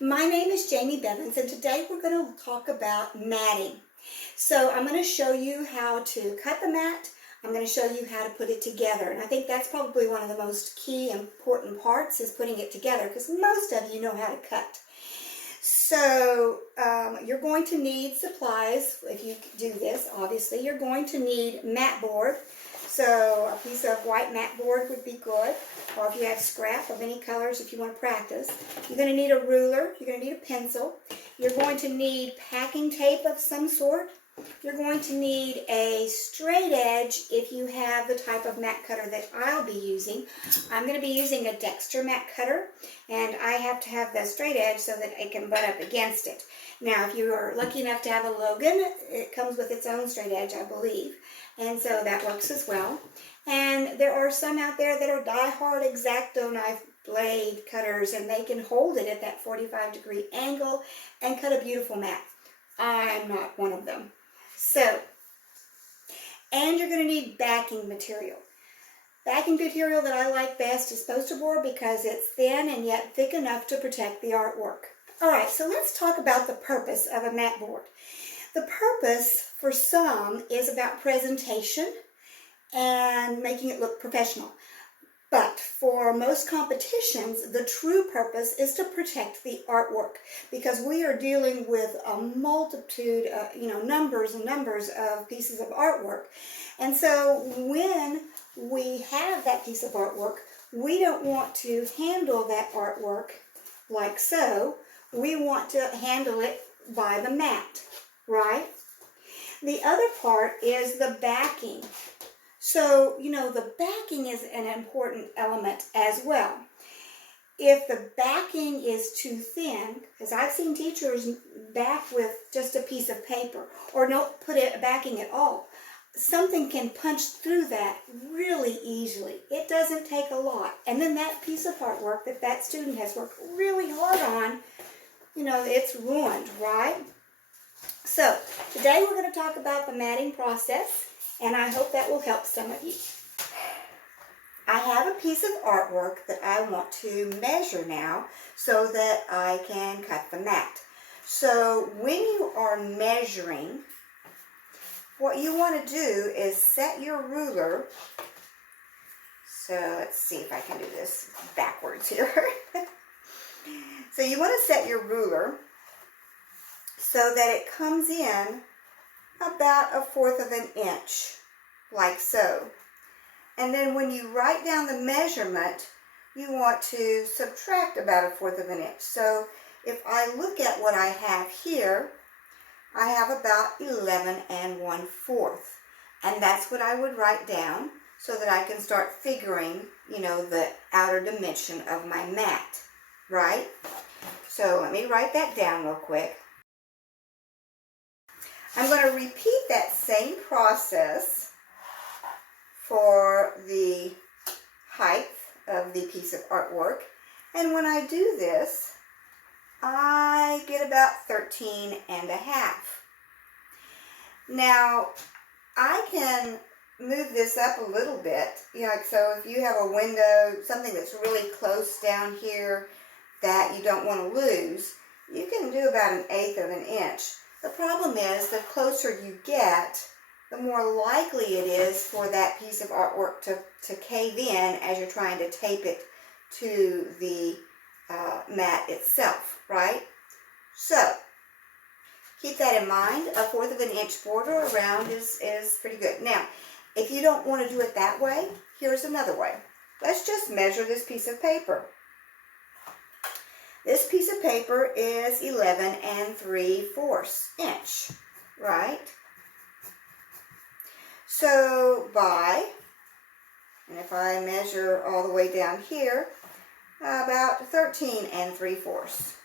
My name is Jamie Bevins, and today we're going to talk about matting. So I'm going to show you how to cut the mat. I'm going to show you how to put it together, and I think that's probably one of the most key important parts is putting it together, because most of you know how to cut. So you're going to need supplies if you do this. Obviously, you're going to need mat board. So a piece of white mat board would be good, or if you have scrap of any colors if you want to practice. You're going to need a ruler. You're going to need a pencil. You're going to need packing tape of some sort. You're going to need a straight edge if you have the type of mat cutter that I'll be using. I'm going to be using a Dexter mat cutter, and I have to have the straight edge so that I can butt up against it. Now, if you are lucky enough to have a Logan, it comes with its own straight edge, I believe, and so that works as well. And there are some out there that are die-hard X-Acto knife blade cutters, and they can hold it at that 45-degree angle and cut a beautiful mat. I'm not one of them. So, and you're going to need backing material. Backing material that I like best is poster board because it's thin and yet thick enough to protect the artwork. Alright, so let's talk about the purpose of a mat board. The purpose for some is about presentation and making it look professional. But for most competitions, the true purpose is to protect the artwork, because we are dealing with a multitude, numbers and numbers of pieces of artwork. And so when we have that piece of artwork, we don't want to handle that artwork like so. We want to handle it by the mat, right? The other part is the backing. So, the backing is an important element as well. If the backing is too thin, because I've seen teachers back with just a piece of paper or don't put it backing at all, something can punch through that really easily. It doesn't take a lot. And then that piece of artwork that student has worked really hard on, it's ruined, right? So, today we're going to talk about the matting process, and I hope that will help some of you. I have a piece of artwork that I want to measure now so that I can cut the mat. So when you are measuring, what you want to do is set your ruler. So let's see if I can do this backwards here. So you want to set your ruler so that it comes in about 1/4 of an inch, like so. And then when you write down the measurement, you want to subtract about 1/4 of an inch. So if I look at what I have here, I have about 11 1/4. And that's what I would write down so that I can start figuring, the outer dimension of my mat, right? So let me write that down real quick. I'm going to repeat that same process for the height of the piece of artwork. And when I do this, I get about 13 1/2. Now, I can move this up a little bit. So if you have a window, something that's really close down here that you don't want to lose, you can do about 1/8 of an inch. The problem is, the closer you get, the more likely it is for that piece of artwork to cave in as you're trying to tape it to the mat itself, right? So, keep that in mind. 1/4 of an inch border around is pretty good. Now, if you don't want to do it that way, here's another way. Let's just measure this piece of paper. This piece of paper is 11 3/4 inch, right? So and if I measure all the way down here, about 13 3/4.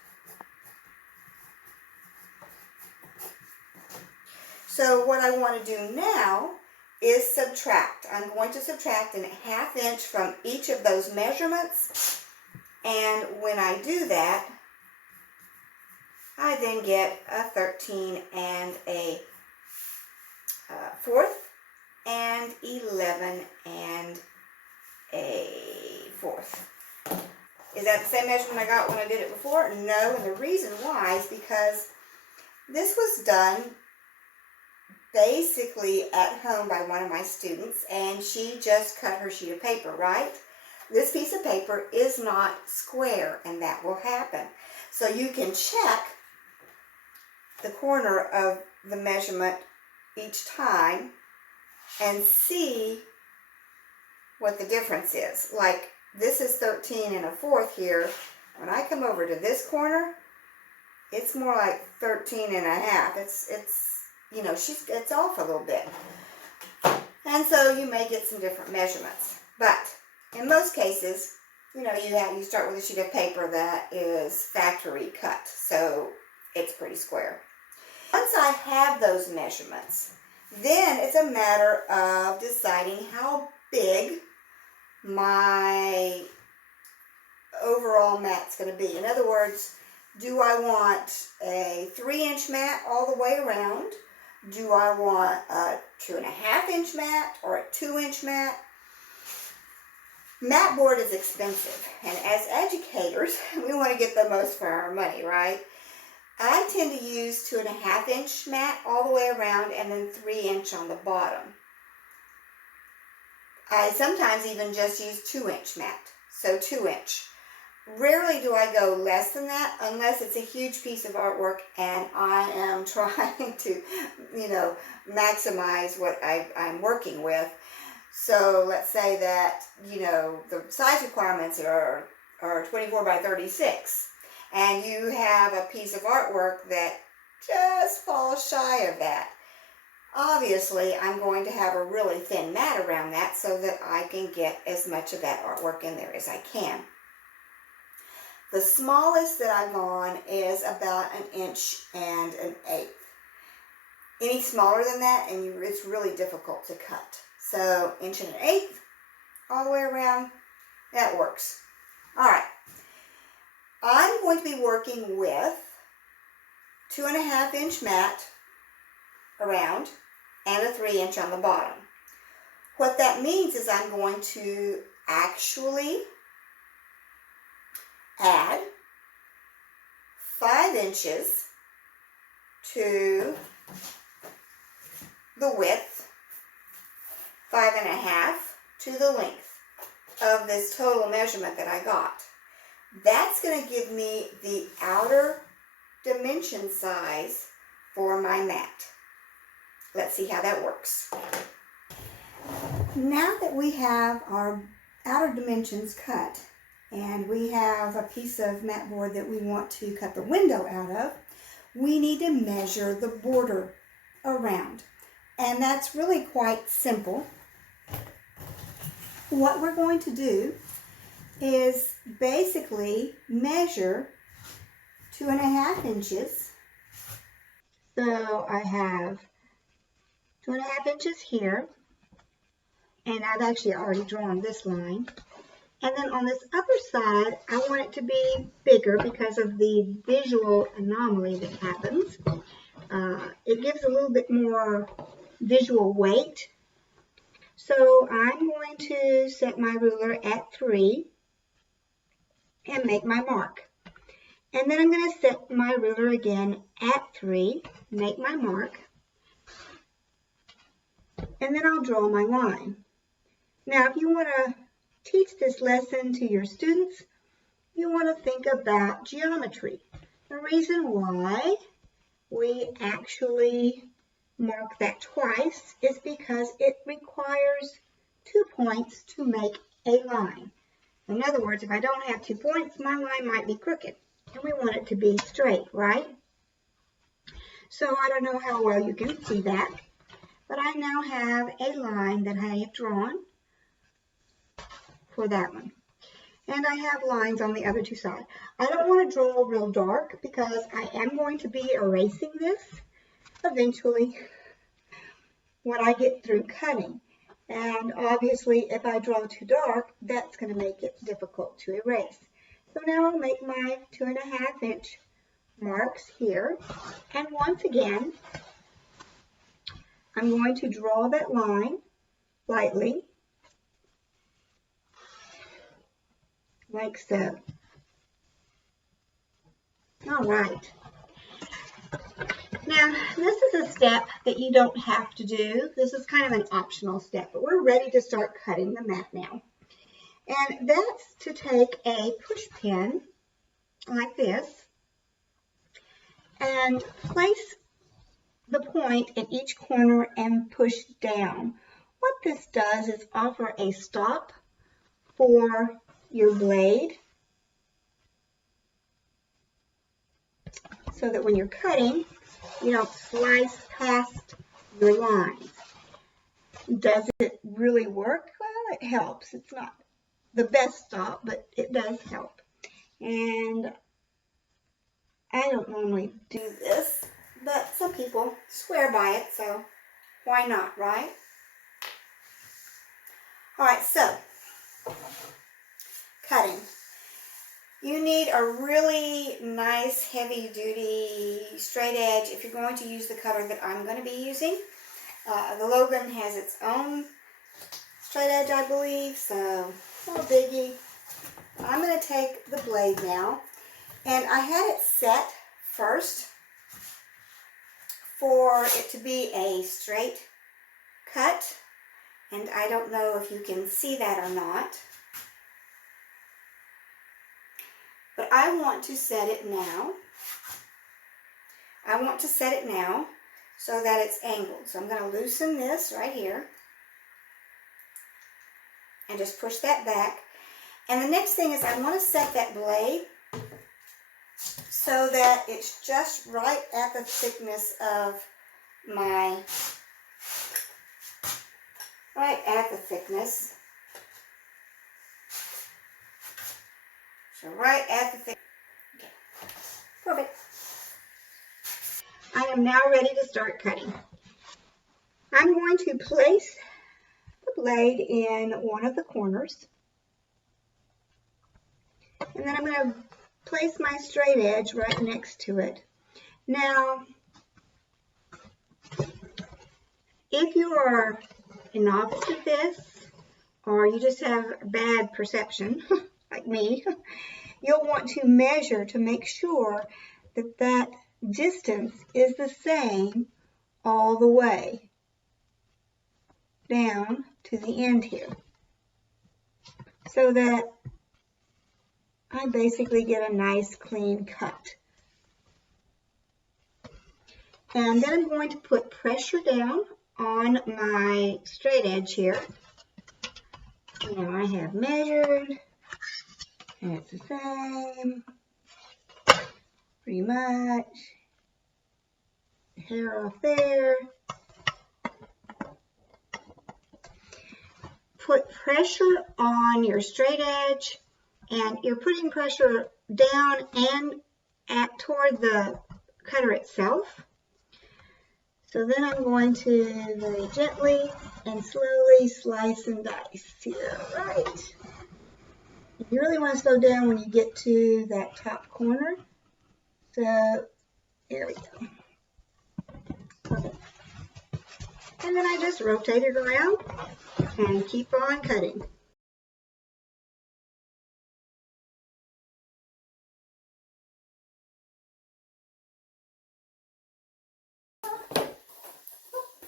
So what I want to do now is subtract. I'm going to subtract 1/2 inch from each of those measurements. And when I do that, I then get 13 1/4 and 11 1/4. Is that the same measurement I got when I did it before? No, and the reason why is because this was done basically at home by one of my students, and she just cut her sheet of paper, right? This piece of paper is not square, and that will happen. So you can check the corner of the measurement each time and see what the difference is. Like, this is 13 1/4 here. When I come over to this corner, it's more like 13 1/2. It's you know, it's off a little bit. And so you may get some different measurements. But in most cases, you know, you start with a sheet of paper that is factory cut. So it's pretty square. Once I have those measurements, then it's a matter of deciding how big my overall mat's going to be. In other words, do I want a 3-inch mat all the way around? Do I want a 2.5-inch mat or a 2-inch mat? Mat board is expensive, and as educators, we want to get the most for our money, right? I tend to use 2.5-inch mat all the way around and then 3-inch on the bottom. I sometimes even just use 2-inch mat, so 2-inch. Rarely do I go less than that unless it's a huge piece of artwork and I am trying to, you know, maximize what I'm working with. So let's say that, you know, the size requirements are 24 by 36. And you have a piece of artwork that just falls shy of that. Obviously, I'm going to have a really thin mat around that so that I can get as much of that artwork in there as I can. The smallest that I've gone is about 1 1/8 inches. Any smaller than that, and it's really difficult to cut. So 1 1/8 inches all the way around, that works. All right. I'm going to be working with 2.5-inch mat around and a 3-inch on the bottom. What that means is I'm going to actually add 5 inches to the width, 5.5 to the length of this total measurement that I got. That's going to give me the outer dimension size for my mat. Let's see how that works. Now that we have our outer dimensions cut and we have a piece of mat board that we want to cut the window out of, we need to measure the border around. And that's really quite simple. What we're going to do is basically measure 2.5 inches. So I have 2.5 inches here, and I've actually already drawn this line. And then on this other side, I want it to be bigger because of the visual anomaly that happens. It gives a little bit more visual weight. So I'm going to set my ruler at 3 and make my mark. And then I'm going to set my ruler again at 3, make my mark, and then I'll draw my line. Now, if you want to teach this lesson to your students, you want to think about geometry. The reason why we actually mark that twice is because it requires 2 points to make a line. In other words, if I don't have 2 points, my line might be crooked, and we want it to be straight, right? So I don't know how well you can see that, but I now have a line that I have drawn for that one. And I have lines on the other 2 sides. I don't want to draw real dark because I am going to be erasing this eventually when I get through cutting. And obviously, if I draw too dark, that's going to make it difficult to erase. So now I'll make my 2.5 inch marks here. And once again, I'm going to draw that line lightly, like so. All right. Now, this is a step that you don't have to do. This is kind of an optional step, but we're ready to start cutting the mat now. And that's to take a push pin like this and place the point at each corner and push down. What this does is offer a stop for your blade so that when you're cutting, you don't slice past your lines. Does it really work? Well, it helps. It's not the best stop, but it does help. And I don't normally do this, but some people swear by it, so why not, right? All right, so cutting. You need a really nice, heavy-duty, straight edge if you're going to use the cutter that I'm going to be using. The Logan has its own straight edge, I believe, so no biggie. I'm going to take the blade now, and I had it set first for it to be a straight cut, and I don't know if you can see that or not. But I want to set it now. I want to set it now so that it's angled. So I'm going to loosen this right here and just push that back. And the next thing is I want to set that blade so that it's just right at the thickness of my, So right at the thick. Okay. Perfect. I am now ready to start cutting. I'm going to place the blade in one of the corners. And then I'm going to place my straight edge right next to it. Now, if you are a novice at this, or you just have bad perception, like me, you'll want to measure to make sure that that distance is the same all the way down to the end here, so that I basically get a nice clean cut. And then I'm going to put pressure down on my straight edge here. Now I have measured, and it's the same, pretty much. Hair off there. Put pressure on your straight edge, and you're putting pressure down and toward the cutter itself. So then I'm going to very gently and slowly slice and dice here, right? You really want to slow down when you get to that top corner. So there we go. Okay. And then I just rotate it around and keep on cutting.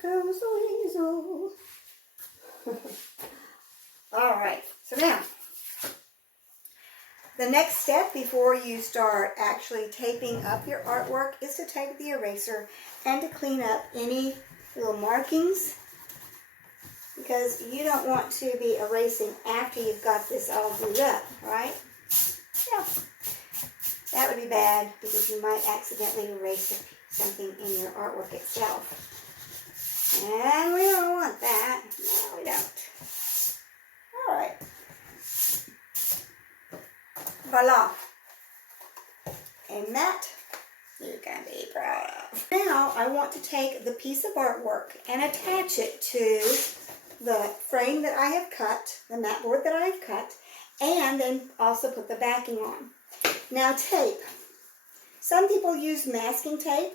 Comes the weasel. All right, so now the next step before you start actually taping up your artwork is to take the eraser and to clean up any little markings, because you don't want to be erasing after you've got this all glued up, right? Yeah, that would be bad because you might accidentally erase something in your artwork itself. And we don't want that. No, we don't. All right. Voila. And that you can be proud of. Now I want to take the piece of artwork and attach it to the frame that I have cut, the mat board that I have cut, and then also put the backing on. Now tape. Some people use masking tape.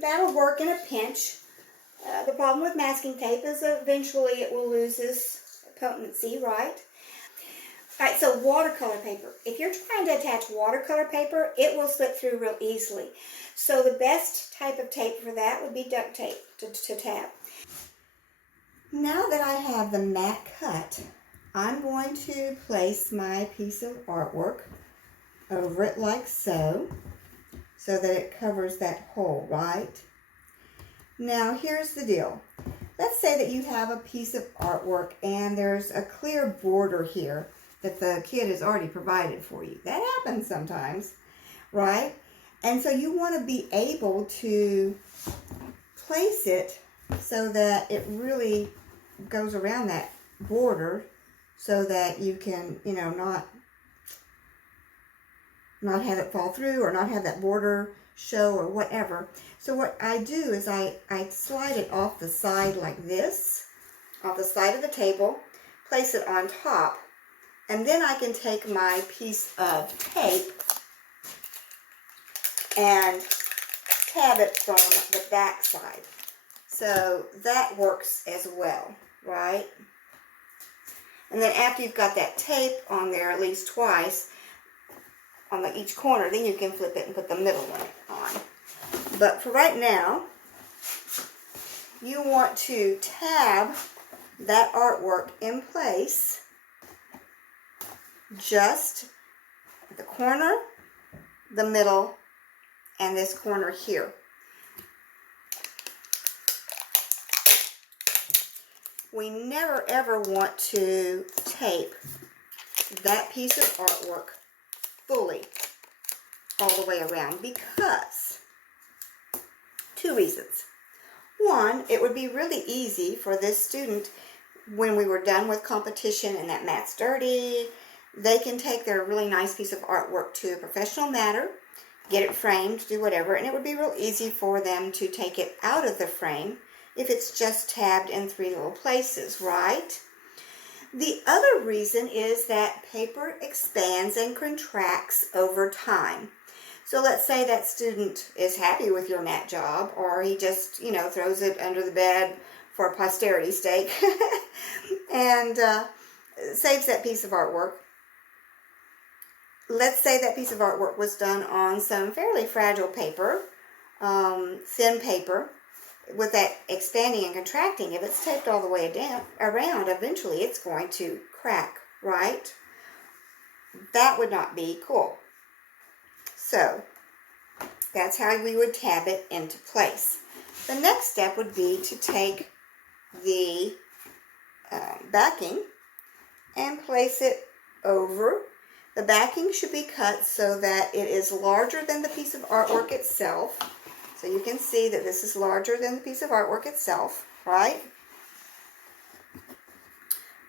That'll work in a pinch. The problem with masking tape is eventually it will lose its potency, right? Alright, so watercolor paper. If you're trying to attach watercolor paper, it will slip through real easily. So the best type of tape for that would be duct tape to tap. Now that I have the mat cut, I'm going to place my piece of artwork over it like so that it covers that hole, right? Now here's the deal. Let's say that you have a piece of artwork and there's a clear border here that the kid has already provided for you. That happens sometimes, right? And so you want to be able to place it so that it really goes around that border so that you can, you know, not have it fall through or not have that border show or whatever. So what I do is I slide it off the side like this, off the side of the table, place it on top, and then I can take my piece of tape and tab it from the back side. So that works as well, right? And then after you've got that tape on there at least twice on each corner, then you can flip it and put the middle one on. But for right now, you want to tab that artwork in place just at the corner, the middle, and this corner here. We never ever want to tape that piece of artwork fully all the way around because two reasons. One, it would be really easy for this student when we were done with competition and that mat's dirty, they can take their really nice piece of artwork to a professional matter, get it framed, do whatever, and it would be real easy for them to take it out of the frame if it's just tabbed in 3 little places, right? The other reason is that paper expands and contracts over time. So let's say that student is happy with your mat job, or he just, you know, throws it under the bed for posterity's sake and saves that piece of artwork. Let's say that piece of artwork was done on some fairly fragile paper, thin paper, with that expanding and contracting. If it's taped all the way around, eventually it's going to crack, right? That would not be cool. So that's how we would tab it into place. The next step would be to take the backing and place it over. The backing should be cut so that it is larger than the piece of artwork itself. So you can see that this is larger than the piece of artwork itself, right?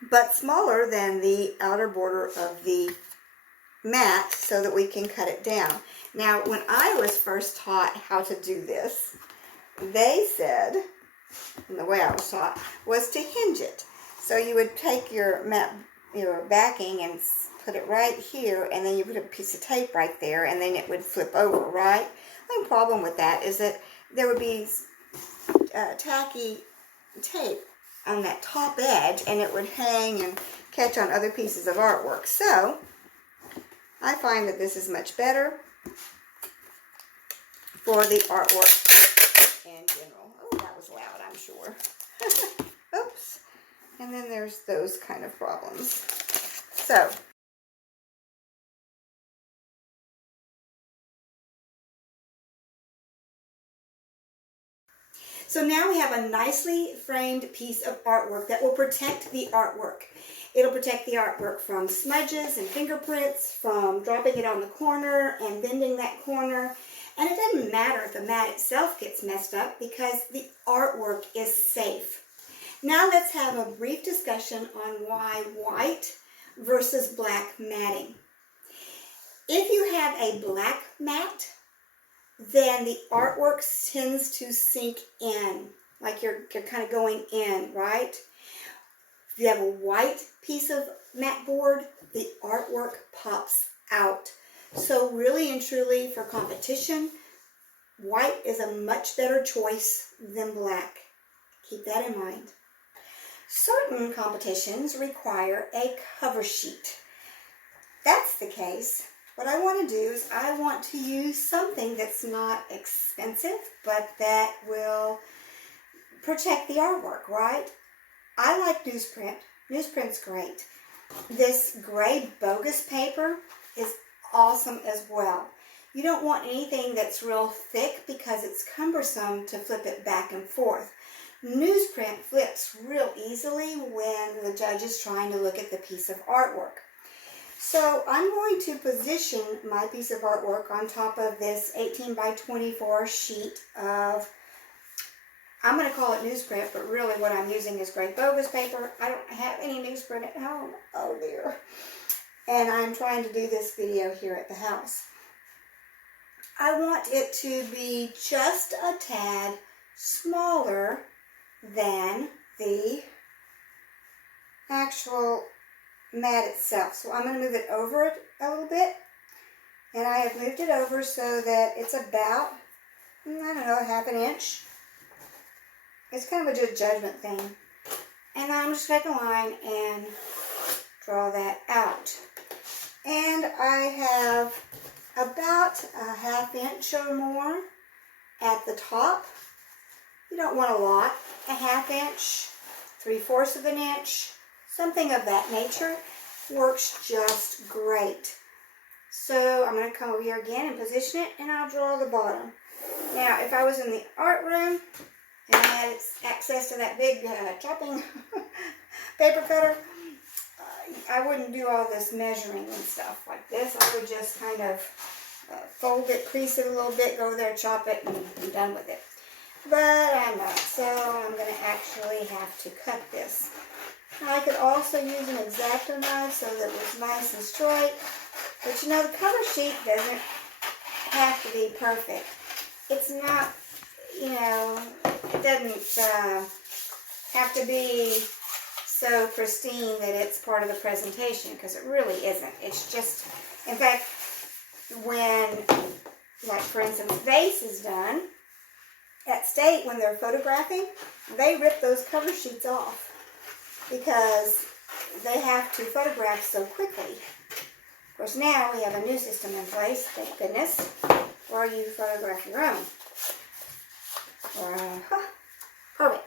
But smaller than the outer border of the mat so that we can cut it down. Now, when I was first taught how to do this, they said, and the way I was taught, was to hinge it. So you would take your mat, your backing, and put it right here, and then you put a piece of tape right there, and then it would flip over, right? The only problem with that is that there would be tacky tape on that top edge, and it would hang and catch on other pieces of artwork. So I find that this is much better for the artwork in general. Oh, that was loud, I'm sure. Oops. And then there's those kind of problems. So now we have a nicely framed piece of artwork that will protect the artwork. It'll protect the artwork from smudges and fingerprints, from dropping it on the corner and bending that corner. And it doesn't matter if the mat itself gets messed up because the artwork is safe. Now let's have a brief discussion on why white versus black matting. If you have a black mat, then the artwork tends to sink in, like you're kind of going in, right? If you have a white piece of mat board, the artwork pops out. So really and truly for competition, white is a much better choice than black. Keep that in mind. Certain competitions require a cover sheet. that's the case, what I want to do is I want to use something that's not expensive, but that will protect the artwork, right? I like newsprint. Newsprint's great. This gray bogus paper is awesome as well. You don't want anything that's real thick because it's cumbersome to flip it back and forth. Newsprint flips real easily when the judge is trying to look at the piece of artwork. So I'm going to position my piece of artwork on top of this 18 by 24 sheet of, I'm going to call it newsprint, but really what I'm using is gray bogus paper. I don't have any newsprint at home. Oh dear. And I'm trying to do this video here at the house. I want it to be just a tad smaller than the actual mat itself. So I'm going to move it over it a little bit. And I have moved it over so that it's about, I don't know, a half an inch. It's kind of a good judgment thing. And I'm just going to take a line and draw that out. And I have about a half inch or more at the top. You don't want a lot. A half inch, 3/4 of an inch, something of that nature works just great. So I'm going to come over here again and position it, and I'll draw the bottom. Now, if I was in the art room and I had access to that big chopping paper cutter, I wouldn't do all this measuring and stuff like this. I would just kind of fold it, crease it a little bit, go there, chop it, and be done with it. But I'm not, so I'm going to actually have to cut this. I could also use an X-Acto knife so that it was nice and straight. But you know, the cover sheet doesn't have to be perfect. It's not, you know, it doesn't have to be so pristine that it's part of the presentation, because it really isn't. It's just, in fact, when, like for instance, vase is done, at State, when they're photographing, they rip those cover sheets off because they have to photograph so quickly. Of course, now we have a new system in place, thank goodness, where you photograph your own. Perfect.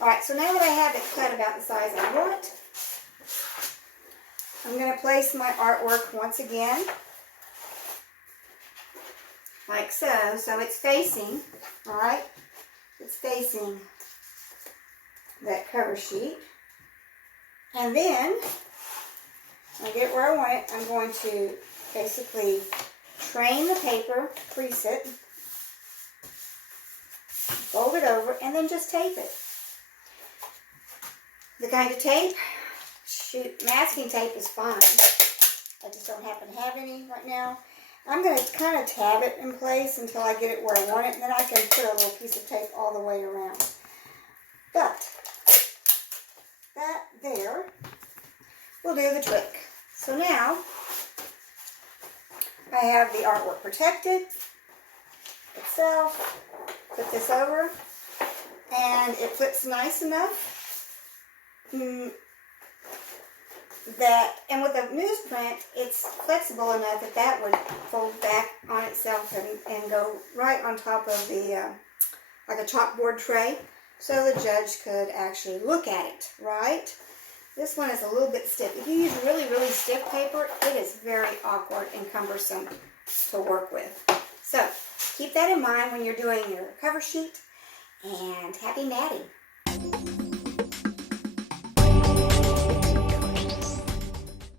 Alright, so now that I have it cut about the size I want, I'm going to place my artwork once again, like so. So it's facing, alright, it's facing that cover sheet. And then, when I get it where I want it, I'm going to basically train the paper, crease it, fold it over, and then just tape it. The kind of tape, shoot, masking tape is fine. I just don't happen to have any right now. I'm going to kind of tab it in place until I get it where I want it, and then I can put a little piece of tape all the way around. But that there will do the trick. So now I have the artwork protected itself. Put this over, and it flips nice enough that, and with a newsprint, it's flexible enough that that would fold back on itself and go right on top of the, like a chalkboard tray, so the judge could actually look at it, right? This one is a little bit stiff. If you use really, really stiff paper, it is very awkward and cumbersome to work with. So, keep that in mind when you're doing your cover sheet, and happy matting.